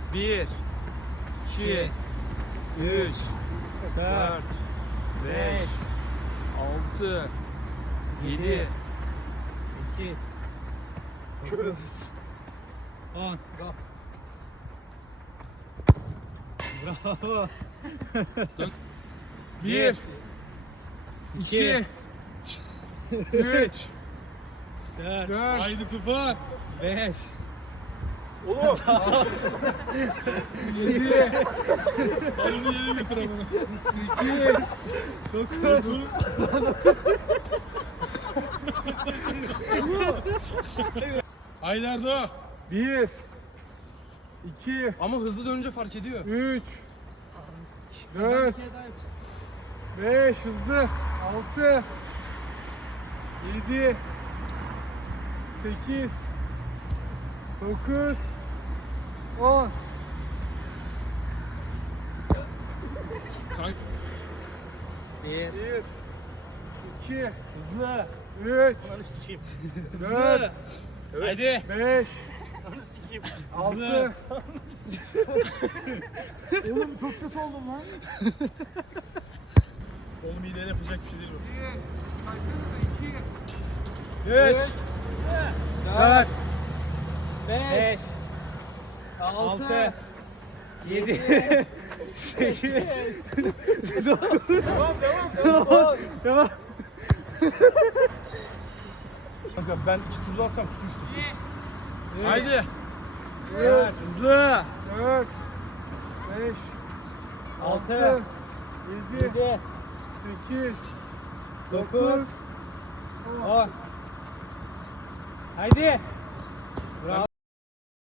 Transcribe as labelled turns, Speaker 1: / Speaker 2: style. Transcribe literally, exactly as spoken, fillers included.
Speaker 1: Bir, iki, üç, dört, beş, altı, yedi,
Speaker 2: sekiz, dokuz, on. Bravo.
Speaker 1: bir, iki, üç,
Speaker 2: dört,
Speaker 1: dört,
Speaker 3: Haydi Tufan.
Speaker 2: beş,
Speaker 1: oğlum, yedi,
Speaker 3: Halını yere götür amına.
Speaker 1: sekiz,
Speaker 2: dokuz,
Speaker 3: Haydi Erdo.
Speaker 1: bir, iki,
Speaker 3: Ama hızlı dönünce fark ediyor.
Speaker 1: üç, dört, beş, hızlı, altı, yedi, sekiz, dokuz, on.
Speaker 3: Kanka.
Speaker 2: bir,
Speaker 1: Bir, iki,
Speaker 2: hızlı,
Speaker 1: üç,
Speaker 2: sikeyim.
Speaker 1: dört,
Speaker 2: Hadi.
Speaker 1: beş,
Speaker 2: Sikeyim.
Speaker 1: altı.
Speaker 2: Oğlum çok kötü oldum lan.
Speaker 3: Oğlum iğneyle yapacak bir şey değil bu.
Speaker 1: Üç, dört,
Speaker 2: beş, altı, yedi, sekiz, dokuz. Devam, devam, devam. Devam.
Speaker 3: Kanka ben iki turda alsam tutmuştum.
Speaker 1: Haydi.
Speaker 2: Dört,
Speaker 1: Hızlı. Dört, beş,
Speaker 2: altı,
Speaker 1: altı, yedi,
Speaker 2: yedi,
Speaker 1: sekiz,
Speaker 2: dokuz,
Speaker 1: on.
Speaker 2: on. Haydi. Bravo.